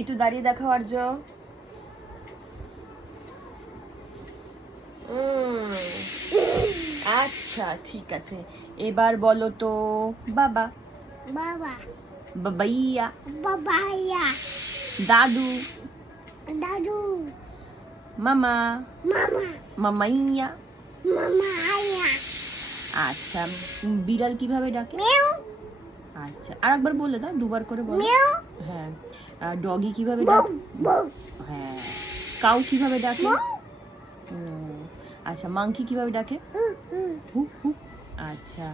একটু দাঁড়িয়ে দেখাও আর্য। আচ্ছা ঠিক আছে, এবার বলো তো বাবা। বাবা বাবাইয়া। বাবাইয়া দাদু। দাদু মামা। মামা মামাইয়া। মামাইয়া আচ্ছা, বিড়াল কিভাবে ডাকে? মিউ আচ্ছা, আরেকবার বলে দাও, দুবার করে বলো। মিউ হ্যাঁ। ডগি কিভাবে বউ ডাকে? বউ হ্যাঁ। কাউ কিভাবে ডাকে? বউ আচ্ছা, মাংকি কিভাবে ডাকে? হু হু হু হু। আচ্ছা,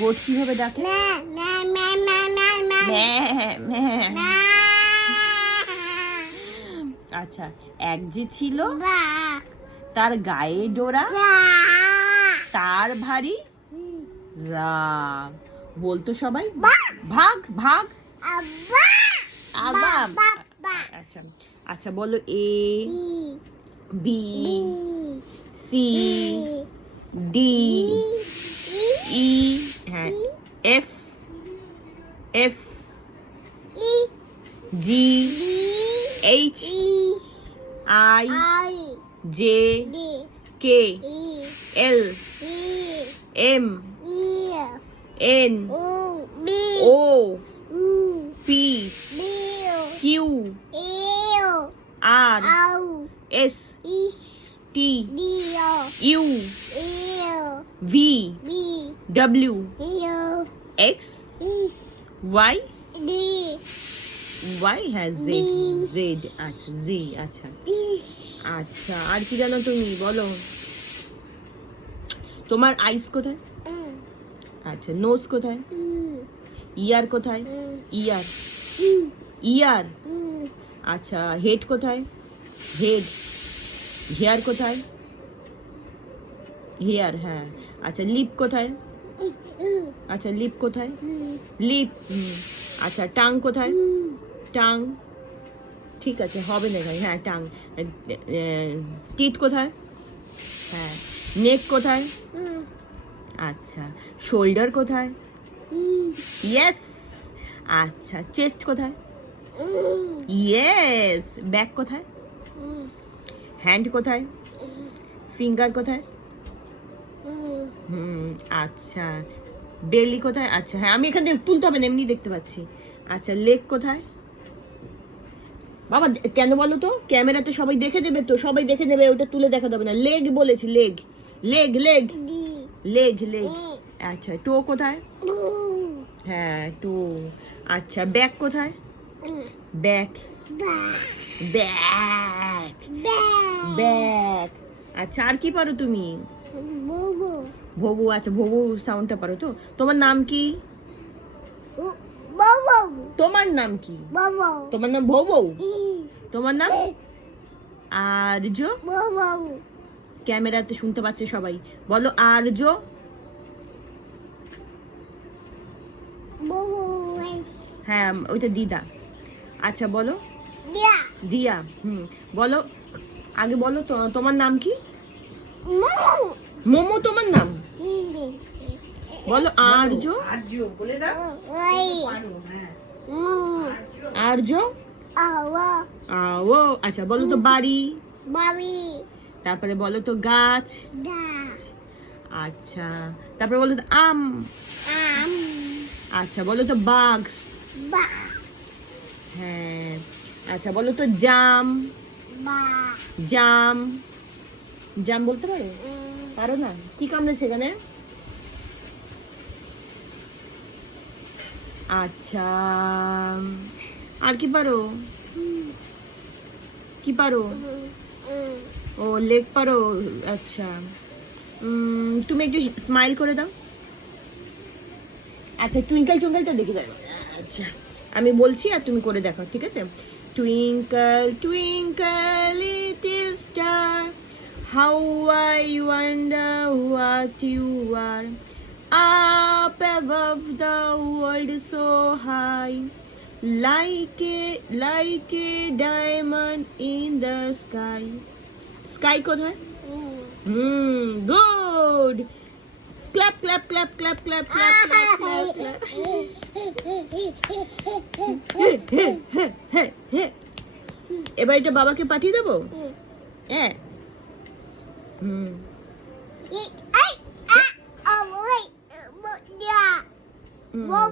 গোট কিভাবে ডাকে? মে মে মে মে মে মে ম্যাঁ, ম্যাঁ। মে আচ্ছা, এক যে ছিল বা তার গায়ে ডোরা, বা তার ভারী রাগ, বলতো সবাই বাহ! ভাগ ভাগ। আব্বা আবা। বাবা আচ্ছা আচ্ছা, বলো A E B B C D E, হ্যাঁ, F F E G B H E I I J D K E L E M E N O B O উ P B Q E R আউ S ইস T D U E V B W E X ইস Y D Y হ্যাঁ Z D. Z. আচ্ছা জি। আচ্ছা ইস আচ্ছা, আর কি জানো তুমি বলো? তোমার আইস কোথায়? আচ্ছা, নোজ কোথায়? ইয়ার কোথায়? ইয়ার ইয়ার। আচ্ছা, হেড কোথায়? হেড। হেয়ার কোথায়? হেয়ার, হ্যাঁ। আচ্ছা, লিপ কোথায়? আচ্ছা, লিপ কোথায়? লিপ। আচ্ছা, টাং কোথায়? টাং। ঠিক আছে, হবে না এখানে। হ্যাঁ, টাং। টিথ কোথায়? হ্যাঁ। নেক কোথায়? আচ্ছা, শোল্ডার কোথায়? ইয়েস। আচ্ছা, চেস্ট কোথায়? ইয়েস। ব্যাক কোথায়? হ্যান্ড কোথায়? ফিঙ্গার কোথায়? আচ্ছা, বেলি কোথায়? আচ্ছা, হ্যাঁ, আমি এখানে তুলতে হবে না, এমনি দেখতে পাচ্ছি। আচ্ছা, লেগ কোথায়? বাবা কেন বলো তো, ক্যামেরাতে সবাই দেখে দেবে তো, সবাই দেখে দেবে, ওটা তুলে দেখা যাবে না। লেগ বলেছি, leg leg leg leg leg. আচ্ছা, টো কোথায়? হ্যাঁ, টো। আচ্ছা, ব্যাক কোথায়? Back back back. আচ্ছা, আর কি পারো তুমি? ভবু। আচ্ছা, ভবু সাউন্ডটা পারো তো? তোমার নাম কি? তোমার নাম কি? তোমার নাম ভবু? তোমার নাম আর্য? ক্যামেরাতে শুনতে পাচ্ছে সবাই, বলো আর্য। হ্যাঁ, ওইটা দিদা। আচ্ছা, বলো দিয়া। বলো, আগে বলো তো তোমার নাম কি? মোমো তোমার নাম? বলো আর্য। আর্য। আও। আচ্ছা, বলো তো বাড়ি। তারপরে বলো তো গাছ। আচ্ছা, তারপরে বলো তো আম। আচ্ছা, বলো তো বাঘ। হ্যাঁ। আচ্ছা, বলো তো জাম। জাম। জাম বলতে পারো? পারো না? কি কামড়েছে এখানে? আচ্ছা, আর কি পারো? কি পারো? ও, লেগ পারো। আচ্ছা, তুমি একটু স্মাইল করে দাও। আচ্ছা, টুইঙ্কেল টুইঙ্কেলটা দেখে যাবে। আচ্ছা, আমি বলছি আর তুমি করে দেখো, ঠিক আছে? Twinkle twinkle little star, how I wonder what you are, up above the world so high, like a diamond in the sky. Sky কোথায়? Good. Clap clap clap clap clap clap clap clap এবার এটা বাবাকে পাঠিয়ে দেবো হ্যাঁ হুম Ai, ai, ah, oh, wait, yeah. হুম। Whoa,